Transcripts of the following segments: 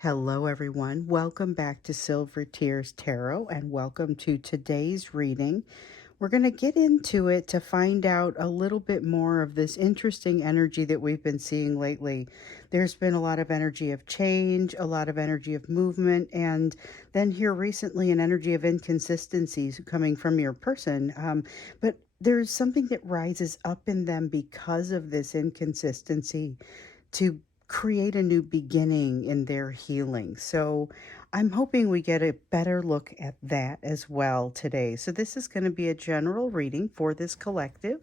Hello, everyone. Welcome back to Silver Tears Tarot, and welcome to today's reading. We're going to get into it to find out a little bit more of this interesting energy that we've been seeing lately. There's been a lot of energy of change, a lot of energy of movement, and then here recently an energy of inconsistencies coming from your person. But there's something that rises up in them because of this inconsistency to create a new beginning in their healing. So I'm hoping we get a better look at that as well today. So this is going to be a general reading for this collective.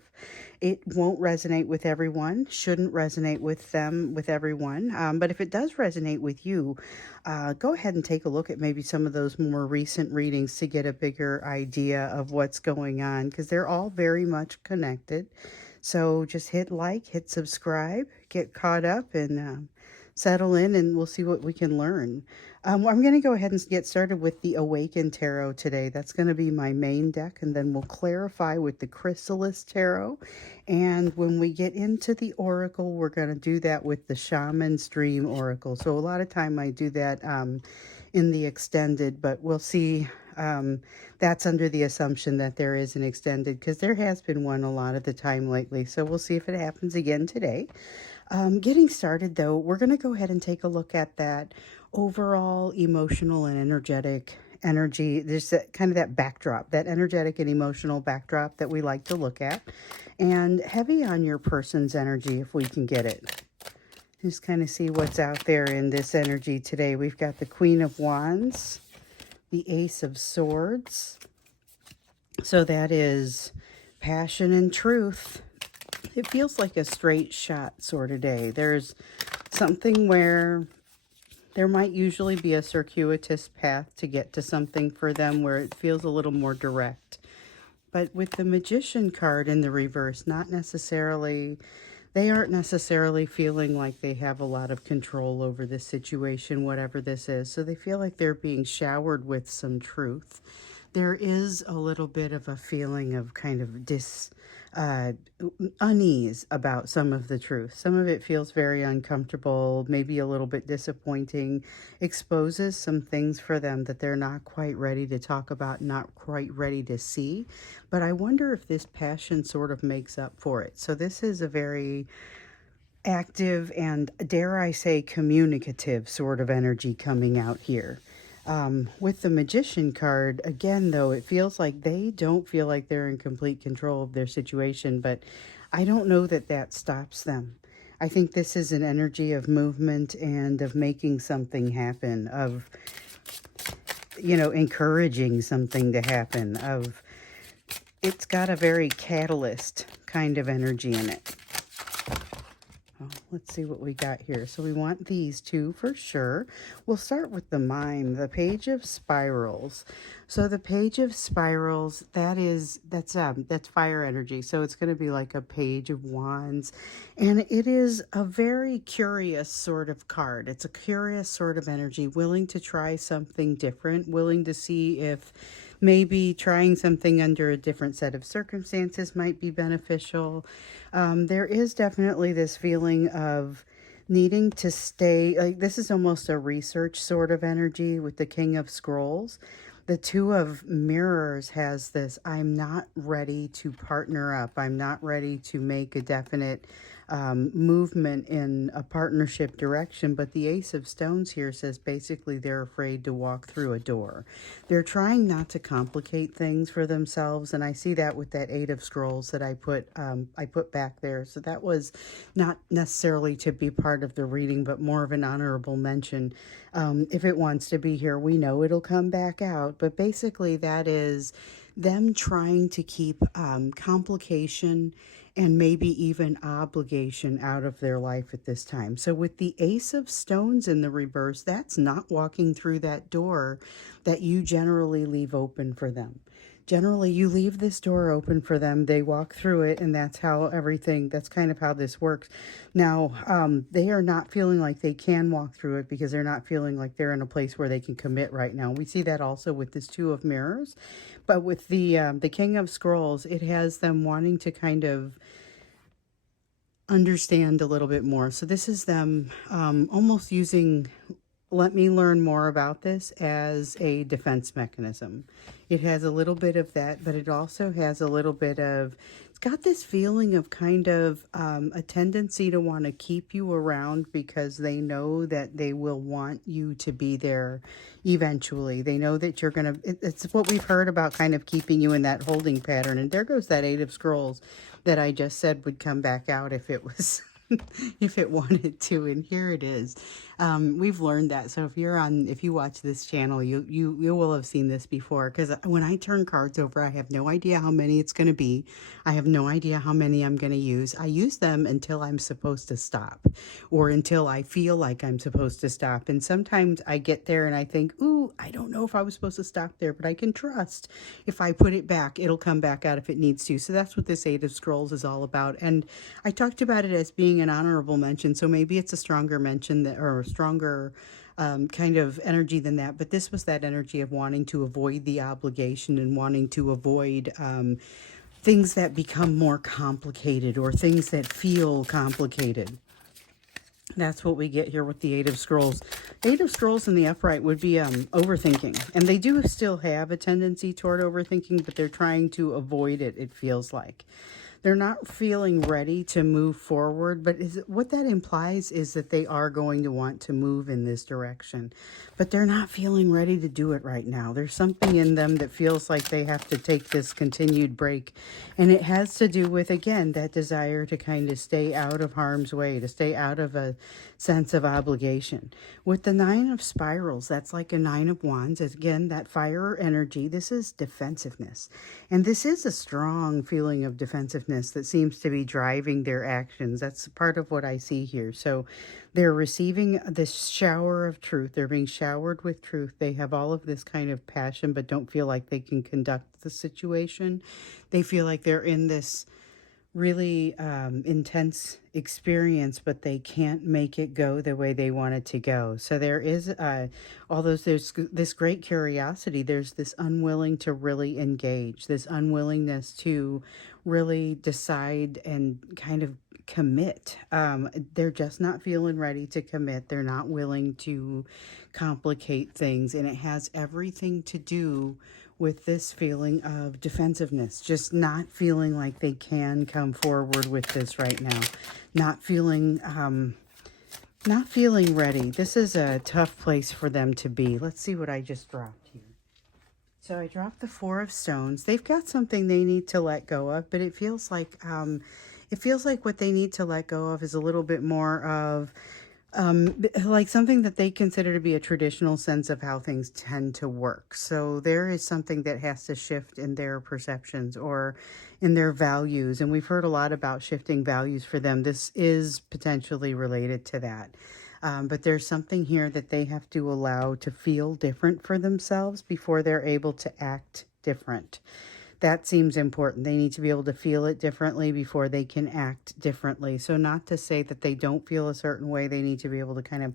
It won't resonate with everyone, shouldn't resonate with everyone. But if it does resonate with you, go ahead and take a look at maybe some of those more recent readings to get a bigger idea of what's going on, because they're all very much connected. So just hit like, hit subscribe, get caught up, and settle in, and we'll see what we can learn. I'm going to go ahead and get started with the Awaken Tarot today. That's going to be my main deck, and then we'll clarify with the Chrysalis Tarot. And when we get into the Oracle, we're going to do that with the Shaman's Dream Oracle. So a lot of time I do that in the extended, but we'll see. That's under the assumption that there is an extended, because there has been one a lot of the time lately. So we'll see if it happens again today. Getting started though, we're going to go ahead and take a look at that overall emotional and energetic energy. There's that kind of that backdrop, that energetic and emotional backdrop that we like to look at. And heavy on your person's energy if we can get it. Just kind of see what's out there in this energy today. We've got the Queen of Wands, the Ace of Swords. So that is passion and truth. It feels like a straight shot sort of day. There's something where there might usually be a circuitous path to get to something for them where it feels a little more direct. But with the Magician card in the reverse, they aren't necessarily feeling like they have a lot of control over this situation, whatever this is. So they feel like they're being showered with some truth. There is a little bit of a feeling of kind of unease about some of the truth. Some of it feels very uncomfortable, maybe a little bit disappointing, exposes some things for them that they're not quite ready to talk about, not quite ready to see. But I wonder if this passion sort of makes up for it. So this is a very active and, dare I say, communicative sort of energy coming out here. With the Magician card, again, though, it feels like they don't feel like they're in complete control of their situation, but I don't know that that stops them. I think this is an energy of movement and of making something happen, of, encouraging something to happen, it's got a very catalyst kind of energy in it. Let's see what we got here. So we want these two for sure. We'll start with the Mime, the Page of Spirals. So the Page of Spirals, that's fire energy. So it's going to be like a Page of Wands, and it is a very curious sort of card. It's a curious sort of energy, willing to try something different, willing to see if maybe trying something under a different set of circumstances might be beneficial. There is definitely this feeling of needing to stay, like this is almost a research sort of energy with the King of Scrolls. The Two of Mirrors has this, I'm not ready to partner up. I'm not ready to make a definite movement in a partnership direction. But the Ace of Stones here says basically they're afraid to walk through a door. They're trying not to complicate things for themselves. And I see that with that Eight of Scrolls that I put back there. So that was not necessarily to be part of the reading, but more of an honorable mention. If it wants to be here, we know it'll come back out. But basically that is them trying to keep complication and maybe even obligation out of their life at this time. So with the Ace of Stones in the reverse, that's not walking through that door that you generally leave open for them. Generally, you leave this door open for them. They walk through it, and that's kind of how this works. Now, they are not feeling like they can walk through it because they're not feeling like they're in a place where they can commit right now. We see that also with this Two of Mirrors. But with the King of Scrolls, it has them wanting to kind of understand a little bit more. So this is them almost using let me learn more about this as a defense mechanism. It has a little bit of that, but it also has a little bit of, it's got this feeling of kind of a tendency to want to keep you around because they know that they will want you to be there eventually. They know that you're going to, it's what we've heard about kind of keeping you in that holding pattern. And there goes that Eight of Scrolls that I just said would come back out if it was if it wanted to, and here it is. We've learned that. So if you watch this channel, you will have seen this before, because when I turn cards over, I have no idea how many it's going to be. I have no idea how many I'm going to use. I use them until I'm supposed to stop, or until I feel like I'm supposed to stop. And sometimes I get there and I think, ooh, I don't know if I was supposed to stop there, but I can trust if I put it back, it'll come back out if it needs to. So that's what this Eight of Scrolls is all about. And I talked about it as being an honorable mention, so maybe it's a stronger mention that, or a stronger kind of energy than that. But this was that energy of wanting to avoid the obligation and wanting to avoid things that become more complicated or things that feel complicated. That's what we get here with the Eight of Scrolls. Eight of Scrolls in the upright would be overthinking. And they do still have a tendency toward overthinking, but they're trying to avoid it, it feels like. They're not feeling ready to move forward, but what that implies is that they are going to want to move in this direction, but they're not feeling ready to do it right now. There's something in them that feels like they have to take this continued break, and it has to do with, again, that desire to kind of stay out of harm's way, to stay out of a sense of obligation. With the Nine of Spirals, that's like a Nine of Wands. Again, that fire energy. This is defensiveness, and this is a strong feeling of defensiveness that seems to be driving their actions. That's part of what I see here. So they're receiving this shower of truth. They're being showered with truth. They have all of this kind of passion, but don't feel like they can conduct the situation. They feel like they're in this really intense experience, but they can't make it go the way they want it to go. So there is, although there's this great curiosity, there's this unwilling to really engage, this unwillingness to really decide and kind of commit. They're just not feeling ready to commit. They're not willing to complicate things, and it has everything to do with this feeling of defensiveness, just not feeling like they can come forward with this right now, not feeling ready. This is a tough place for them to be. Let's see what I just dropped here. So I dropped the Four of Stones. They've got something they need to let go of, but it feels like what they need to let go of is a little bit more of like something that they consider to be a traditional sense of how things tend to work. So there is something that has to shift in their perceptions or in their values. And we've heard a lot about shifting values for them. This is potentially related to that. But there's something here that they have to allow to feel different for themselves before they're able to act different. That seems important. They need to be able to feel it differently before they can act differently. So not to say that they don't feel a certain way. They need to be able to kind of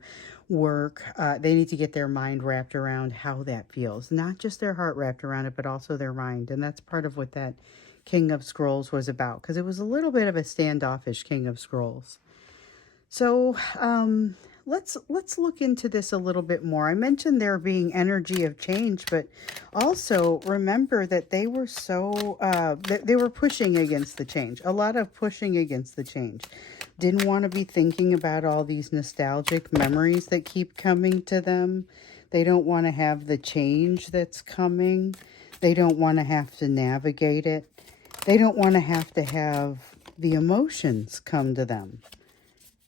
work. They need to get their mind wrapped around how that feels. Not just their heart wrapped around it, but also their mind. And that's part of what that King of Scrolls was about, because it was a little bit of a standoffish King of Scrolls. So let's look into this a little bit more. I mentioned there being energy of change, but also remember that they were they were pushing against the change. A lot of pushing against the change. Didn't want to be thinking about all these nostalgic memories that keep coming to them. They don't want to have the change that's coming. They don't want to have to navigate it. They don't want to have the emotions come to them.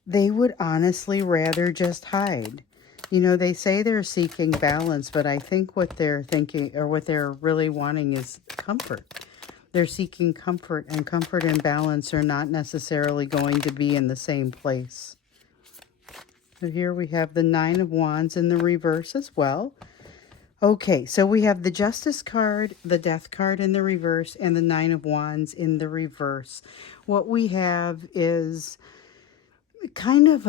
They would honestly rather just hide. You know, they say they're seeking balance, but I think what they're thinking, or what they're really wanting, is comfort. They're seeking comfort, and comfort and balance are not necessarily going to be in the same place. So here we have the Nine of Wands in the reverse as well. Okay, so we have the Justice card, the Death card in the reverse, and the Nine of Wands in the reverse. What we have is kind of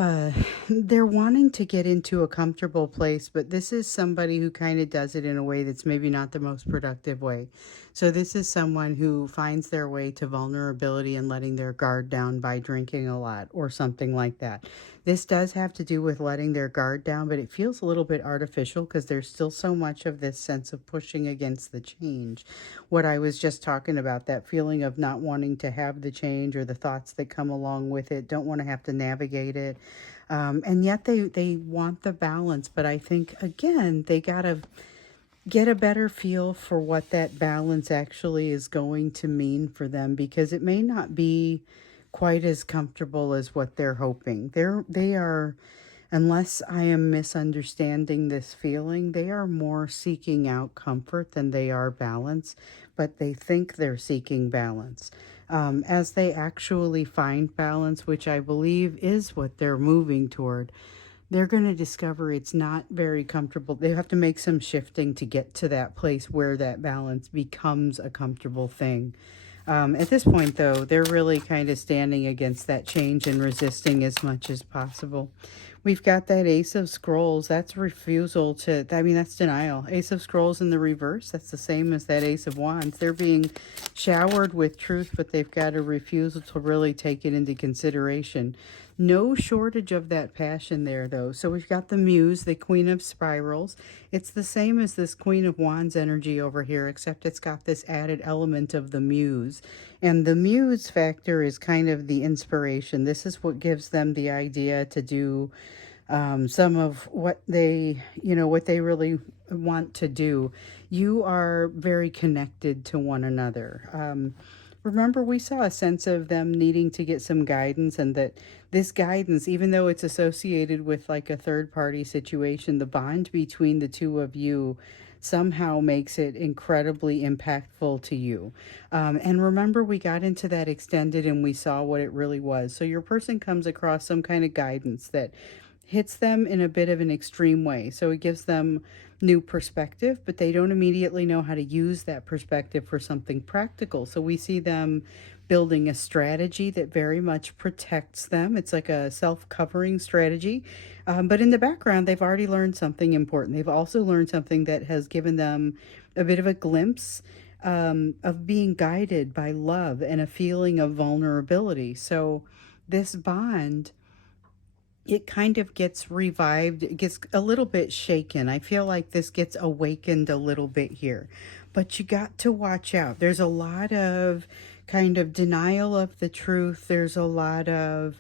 they're wanting to get into a comfortable place, but this is somebody who kind of does it in a way that's maybe not the most productive way. So this is someone who finds their way to vulnerability and letting their guard down by drinking a lot or something like that. This does have to do with letting their guard down, but it feels a little bit artificial because there's still so much of this sense of pushing against the change. What I was just talking about, that feeling of not wanting to have the change or the thoughts that come along with it, don't want to have to navigate it. And yet they want the balance, but I think, again, they got to get a better feel for what that balance actually is going to mean for them, because it may not be quite as comfortable as what they're hoping. They are, unless I am misunderstanding this feeling, they are more seeking out comfort than they are balance, but they think they're seeking balance. As they actually find balance, which I believe is what they're moving toward, they're going to discover it's not very comfortable. They have to make some shifting to get to that place where that balance becomes a comfortable thing. At this point, though, they're really kind of standing against that change and resisting as much as possible. We've got that Ace of Scrolls. That's refusal to, I mean, that's denial. Ace of Scrolls in the reverse, that's the same as that Ace of Wands. They're being showered with truth, but they've got a refusal to really take it into consideration. No shortage of that passion there, though. So we've got the Muse, the Queen of Spirals. It's the same as this Queen of Wands energy over here, except it's got this added element of the Muse. And the Muse factor is kind of the inspiration. This is what gives them the idea to do some of what they, what they really want to do. You are very connected to one another. Remember, we saw a sense of them needing to get some guidance, and that this guidance, even though it's associated with like a third party situation, the bond between the two of you somehow makes it incredibly impactful to you. And remember, we got into that extended and we saw what it really was. So your person comes across some kind of guidance that hits them in a bit of an extreme way. So it gives them new perspective, but they don't immediately know how to use that perspective for something practical. So we see them building a strategy that very much protects them. It's like a self-covering strategy. But in the background, they've already learned something important. They've also learned something that has given them a bit of a glimpse of being guided by love and a feeling of vulnerability. So this bond, it kind of gets revived. It gets a little bit shaken. I feel like this gets awakened a little bit here. But you got to watch out. There's a lot of kind of denial of the truth. There's a lot of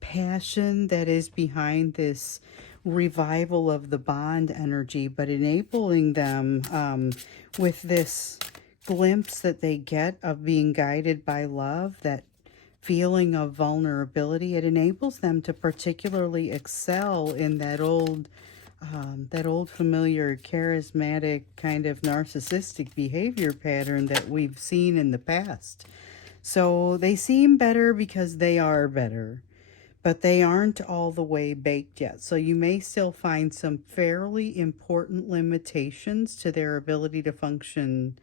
passion that is behind this revival of the bond energy, but enabling them with this glimpse that they get of being guided by love, that feeling of vulnerability. It enables them to particularly excel in that old familiar charismatic kind of narcissistic behavior pattern that we've seen in the past. So they seem better because they are better, but they aren't all the way baked yet. So you may still find some fairly important limitations to their ability to function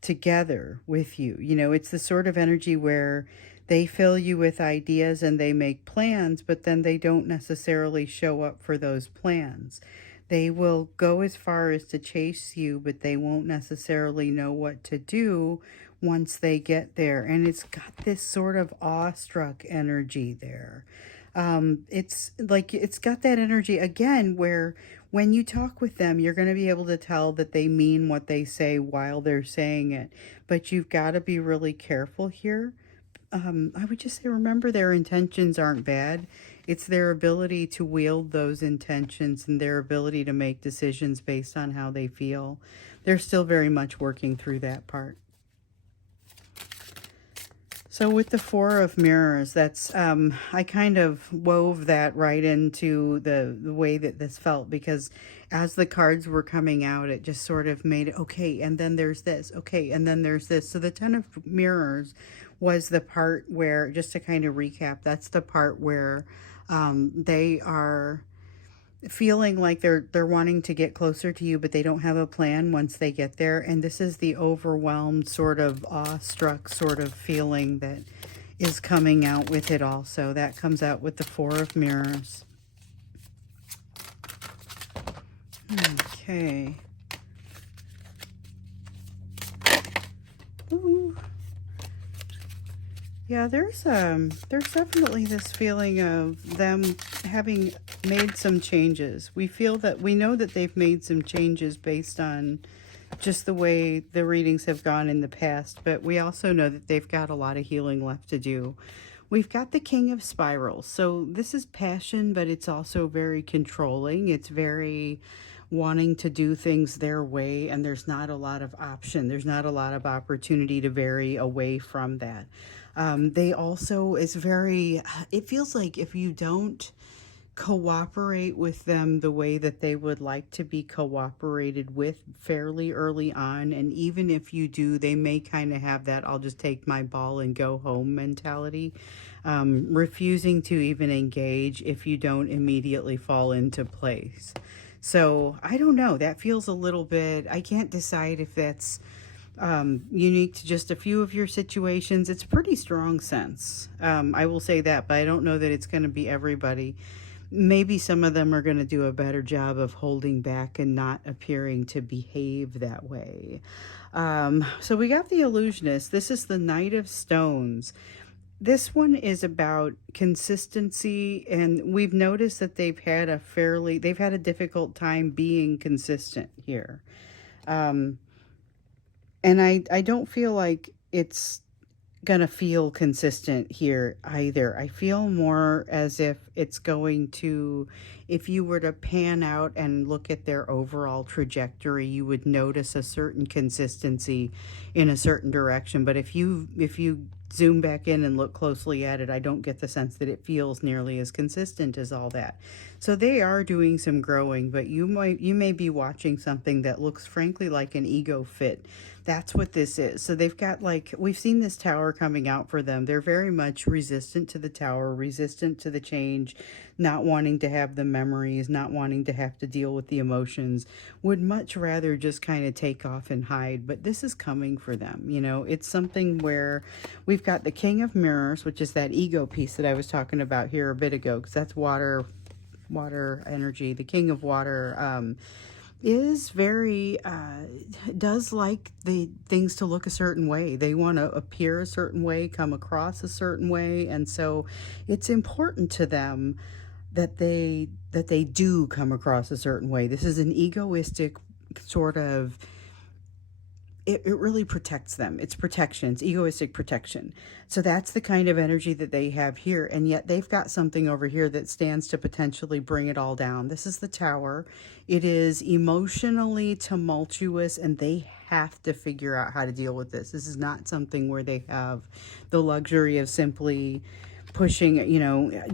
together with you. It's the sort of energy where they fill you with ideas and they make plans, but then they don't necessarily show up for those plans. They will go as far as to chase you, but they won't necessarily know what to do once they get there. And it's got this sort of awestruck energy there. It's like, it's got that energy again where when you talk with them, you're going to be able to tell that they mean what they say while they're saying it. But you've got to be really careful here. I would just say, remember, their intentions aren't bad. It's their ability to wield those intentions and their ability to make decisions based on how they feel. They're still very much working through that part. So with the Four of Mirrors, that's, I kind of wove that right into the way that this felt, because as the cards were coming out, it just sort of made it, okay, and then there's this, okay, and then there's this. So the Ten of Mirrors was the part where, just to kind of recap, that's the part where they are feeling like they're wanting to get closer to you, but they don't have a plan once they get there. And this is the overwhelmed, sort of awestruck sort of feeling that is coming out with it also. That comes out with the Four of Mirrors. Okay. Ooh. Yeah, there's definitely this feeling of them having made some changes. We know that they've made some changes based on just the way the readings have gone in the past, but we also know that they've got a lot of healing left to do. We've got the King of Spirals. So this is passion, but it's also very controlling. It's very wanting to do things their way, and there's not a lot of option. There's not a lot of opportunity to vary away from that. They also is very, it feels like if you don't cooperate with them the way that they would like to be cooperated with fairly early on, and even if you do, they may kind of have that I'll just take my ball and go home mentality, refusing to even engage if you don't immediately fall into place. So I don't know, that feels a little bit, I can't decide if that's unique to just a few of your situations. It's a pretty strong sense. I will say that, but I don't know that it's going to be everybody. Maybe some of them are going to do a better job of holding back and not appearing to behave that way. So we got the illusionist. This is the Knight of Stones. This one is about consistency, and we've noticed that they've had a difficult time being consistent here. Um, and I don't feel like it's gonna feel consistent here either. I feel more as if it's going to, if you were to pan out and look at their overall trajectory, you would notice a certain consistency in a certain direction. But if you zoom back in and look closely at it, I don't get the sense that it feels nearly as consistent as all that. So they are doing some growing, but you may be watching something that looks frankly like an ego fit. That's what this is. So they've got, like, we've seen this tower coming out for them. They're very much resistant to the tower, resistant to the change, not wanting to have the memories, not wanting to have to deal with the emotions, would much rather just kind of take off and hide. But this is coming for them. It's something where we've got the King of Mirrors, which is that ego piece that I was talking about here a bit ago, because that's water energy. The King of Water is very does like the things to look a certain way. They want to appear a certain way, come across a certain way, and so it's important to them that they do come across a certain way. This is an egoistic sort of, it really protects them. It's protection. It's egoistic protection. So that's the kind of energy that they have here. And yet they've got something over here that stands to potentially bring it all down. This is the Tower. It is emotionally tumultuous, and they have to figure out how to deal with this. This is not something where they have the luxury of simply pushing,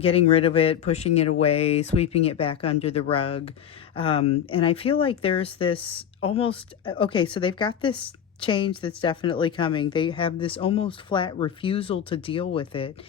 getting rid of it, pushing it away, sweeping it back under the rug. And I feel like there's this almost, okay, so they've got this change that's definitely coming. They have this almost flat refusal to deal with it.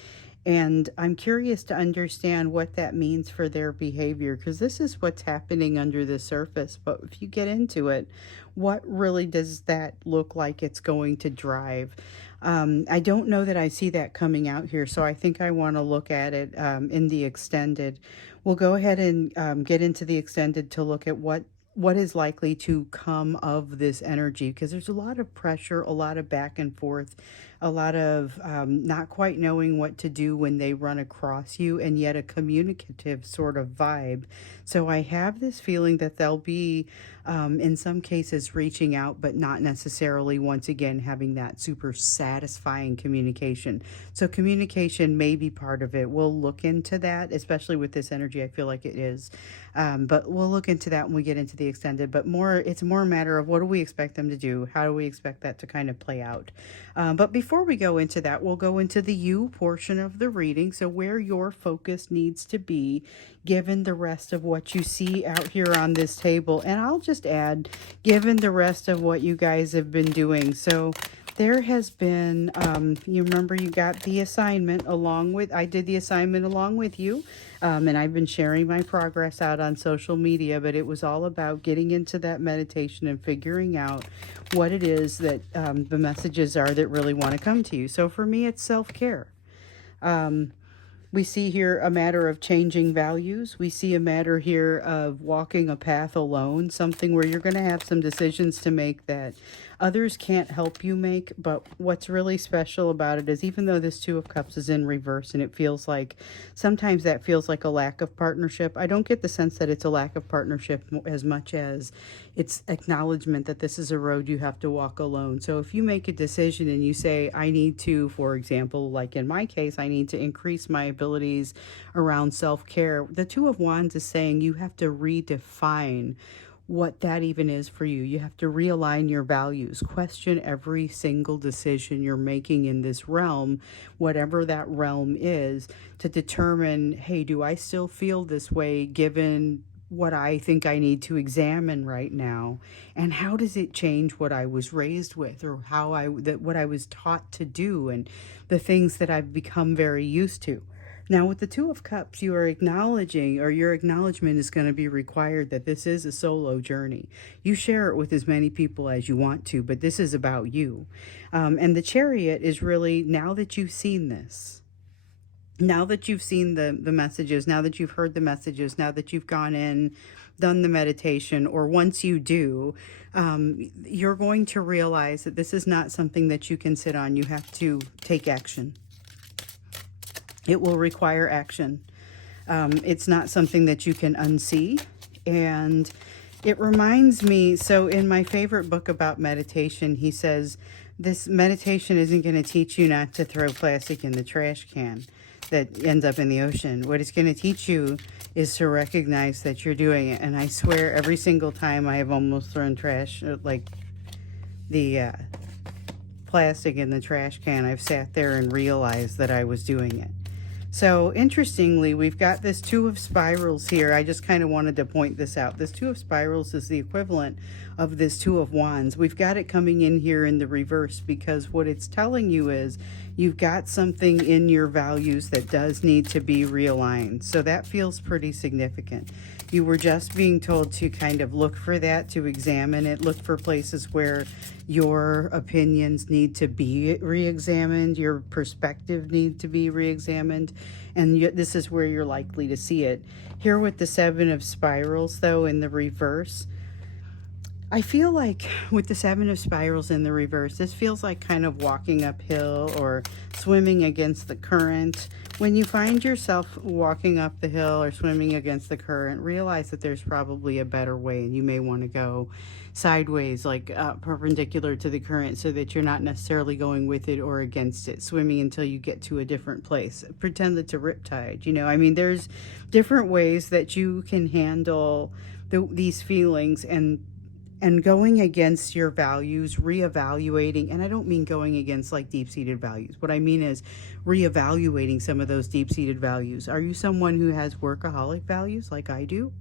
And I'm curious to understand what that means for their behavior, because this is what's happening under the surface. But if you get into it, what really does that look like it's going to drive? I don't know that I see that coming out here, so I think I want to look at it in the extended. We'll go ahead and get into the extended to look at what is likely to come of this energy, because there's a lot of pressure, a lot of back and forth, a lot of not quite knowing what to do when they run across you, and yet a communicative sort of vibe. So I have this feeling that they'll be in some cases reaching out, but not necessarily, once again, having that super satisfying communication. So communication may be part of it. We'll look into that, especially with this energy. I feel like it is. But we'll look into that when we get into the extended. But it's more a matter of, what do we expect them to do? How do we expect that to kind of play out? But before we go into that, we'll go into the you portion of the reading. So where your focus needs to be, given the rest of what you see out here on this table. And I'll just add, given the rest of what you guys have been doing. So there has been, you remember you got the assignment I did the assignment along with you. And I've been sharing my progress out on social media, but it was all about getting into that meditation and figuring out what it is that the messages are that really want to come to you. So for me, it's self-care. We see here a matter of changing values. We see a matter here of walking a path alone, something where you're going to have some decisions to make that others can't help you make. But what's really special about it is, even though this Two of Cups is in reverse and it feels like sometimes that feels like a lack of partnership, I don't get the sense that it's a lack of partnership as much as it's acknowledgement that this is a road you have to walk alone. So if you make a decision and you say, I need to, for example, like in my case, I need to increase my abilities around self-care, the Two of Wands is saying you have to redefine what that even is for you. You have to realign your values, question every single decision you're making in this realm, whatever that realm is, to determine, hey, do I still feel this way given what I think I need to examine right now, and how does it change what I was raised with, or what I was taught to do, and the things that I've become very used to. Now, with the Two of Cups, you are acknowledging, or your acknowledgement is going to be required, that this is a solo journey. You share it with as many people as you want to, but this is about you. And the Chariot is really, now that you've seen this, now that you've seen the messages, now that you've heard the messages, now that you've gone in, done the meditation, or once you do, you're going to realize that this is not something that you can sit on. You have to take action. It will require action. It's not something that you can unsee. And it reminds me, so in my favorite book about meditation, he says, this meditation isn't going to teach you not to throw plastic in the trash can that ends up in the ocean. What it's going to teach you is to recognize that you're doing it. And I swear every single time I have almost thrown trash, like the plastic in the trash can, I've sat there and realized that I was doing it. So interestingly, we've got this Two of Spirals here. I just kind of wanted to point this out. This Two of Spirals is the equivalent of this Two of Wands. We've got it coming in here in the reverse because what it's telling you is you've got something in your values that does need to be realigned. So that feels pretty significant. You were just being told to kind of look for that, to examine it, look for places where your opinions need to be re-examined, your perspective need to be re-examined, and this is where you're likely to see it. Here with the Seven of Spirals, though, in the reverse, I feel like with the Seven of Spirals in the reverse, this feels like kind of walking uphill or swimming against the current. When you find yourself walking up the hill or swimming against the current, realize that there's probably a better way, and you may want to go sideways, like perpendicular to the current, so that you're not necessarily going with it or against it, swimming until you get to a different place. Pretend it's a riptide, you know? I mean, there's different ways that you can handle these feelings, and going against your values, reevaluating, and I don't mean going against like deep-seated values. What I mean is reevaluating some of those deep-seated values. Are you someone who has workaholic values like I do?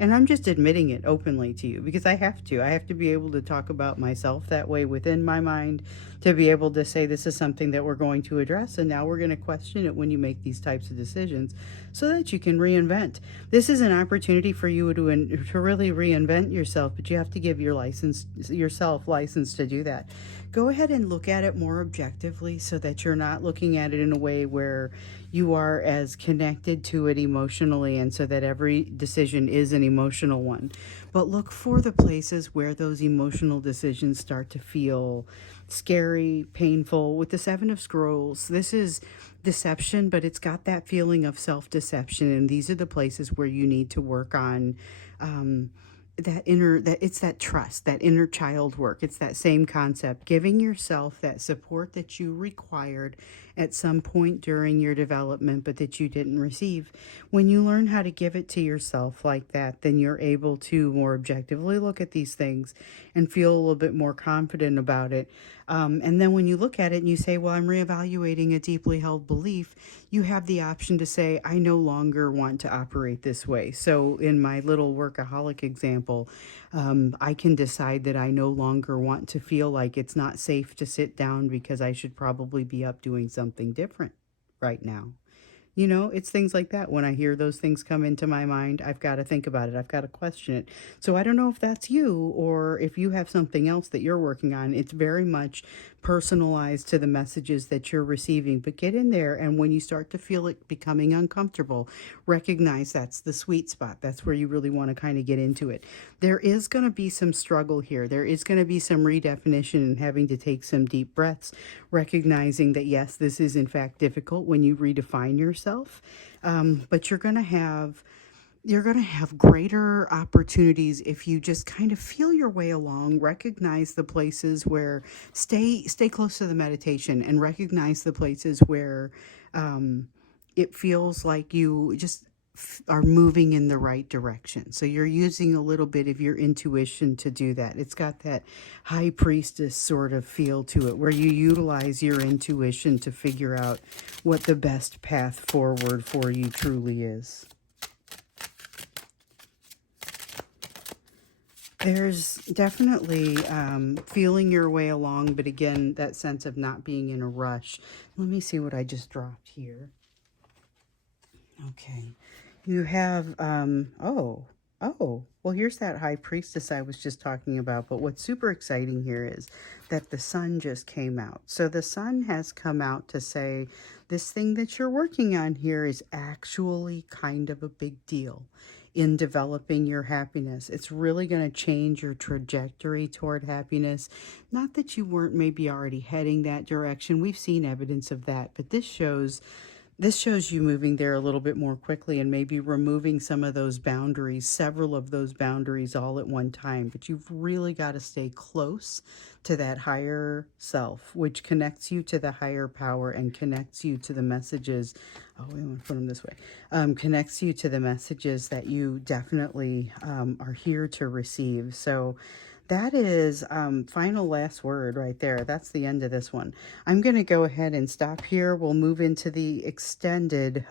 And I'm just admitting it openly to you because I have to. I have to be able to talk about myself that way within my mind, to be able to say this is something that we're going to address, and now we're going to question it when you make these types of decisions so that you can reinvent. This is an opportunity for you to really reinvent yourself, but you have to give yourself license to do that. Go ahead and look at it more objectively so that you're not looking at it in a way where you are as connected to it emotionally, and so that every decision is an emotional one. But look for the places where those emotional decisions start to feel scary, painful. With the Seven of Scrolls, this is deception, but it's got that feeling of self-deception, and these are the places where you need to work on it's that trust, that inner child work. It's that same concept, giving yourself that support that you required at some point during your development, but that you didn't receive. When you learn how to give it to yourself like that, then you're able to more objectively look at these things and feel a little bit more confident about it. And then when you look at it and you say, well, I'm reevaluating a deeply held belief, you have the option to say, I no longer want to operate this way. So in my little workaholic example, I can decide that I no longer want to feel like it's not safe to sit down because I should probably be up doing something different right now. You know, it's things like that. When I hear those things come into my mind, I've got to think about it. I've got to question it. So I don't know if that's you or if you have something else that you're working on. It's very much personalized to the messages that you're receiving. But get in there, and when you start to feel it becoming uncomfortable, recognize that's the sweet spot. That's where you really want to kind of get into it. There is going to be some struggle here. There is going to be some redefinition and having to take some deep breaths, recognizing that yes, this is in fact difficult when you redefine yourself. But you're going to have greater opportunities if you just kind of feel your way along, recognize the places where stay close to the meditation, and recognize the places where it feels like you just are moving in the right direction. So you're using a little bit of your intuition to do that. It's got that high priestess sort of feel to it, where you utilize your intuition to figure out what the best path forward for you truly is. There's definitely feeling your way along, but again, that sense of not being in a rush. Let me see what I just dropped here. Okay. You have, well, here's that high priestess I was just talking about. But what's super exciting here is that the sun just came out. So the sun has come out to say, this thing that you're working on here is actually kind of a big deal in developing your happiness. It's really going to change your trajectory toward happiness. Not that you weren't maybe already heading that direction. We've seen evidence of that, but this shows you moving there a little bit more quickly and maybe removing some of those boundaries, several of those boundaries all at one time. But you've really got to stay close to that higher self, which connects you to the higher power and connects you to the messages. Oh, we want to put them this way. Connects you to the messages that you definitely are here to receive. So that is final last word right there. That's the end of this one. I'm going to go ahead and stop here. We'll move into the extended.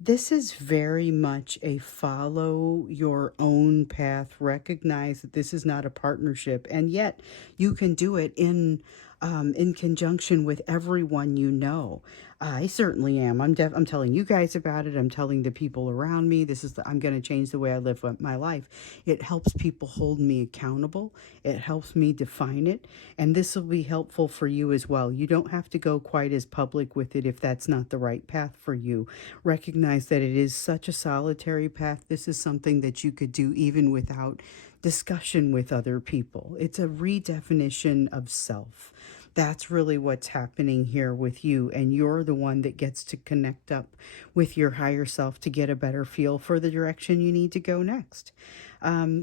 This is very much a follow your own path. Recognize that this is not a partnership, and yet you can do it in conjunction with everyone you know. I certainly am. I'm telling you guys about it. I'm telling the people around me. I'm going to change the way I live my life. It helps people hold me accountable. It helps me define it. And this will be helpful for you as well. You don't have to go quite as public with it if that's not the right path for you. Recognize that it is such a solitary path. This is something that you could do even without discussion with other people. It's a redefinition of self. That's really what's happening here with you, and you're the one that gets to connect up with your higher self to get a better feel for the direction you need to go next.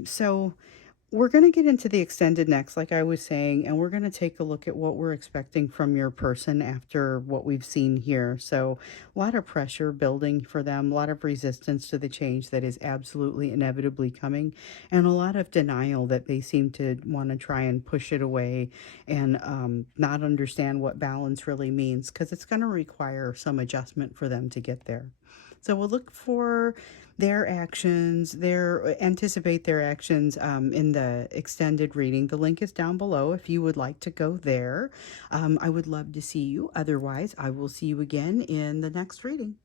So we're going to get into the extended next, like I was saying, and we're going to take a look at what we're expecting from your person after what we've seen here. So a lot of pressure building for them, a lot of resistance to the change that is absolutely inevitably coming, and a lot of denial that they seem to want to try and push it away and not understand what balance really means, because it's going to require some adjustment for them to get there. So we'll look for their actions, anticipate their actions in the extended reading. The link is down below if you would like to go there. I would love to see you. Otherwise, I will see you again in the next reading.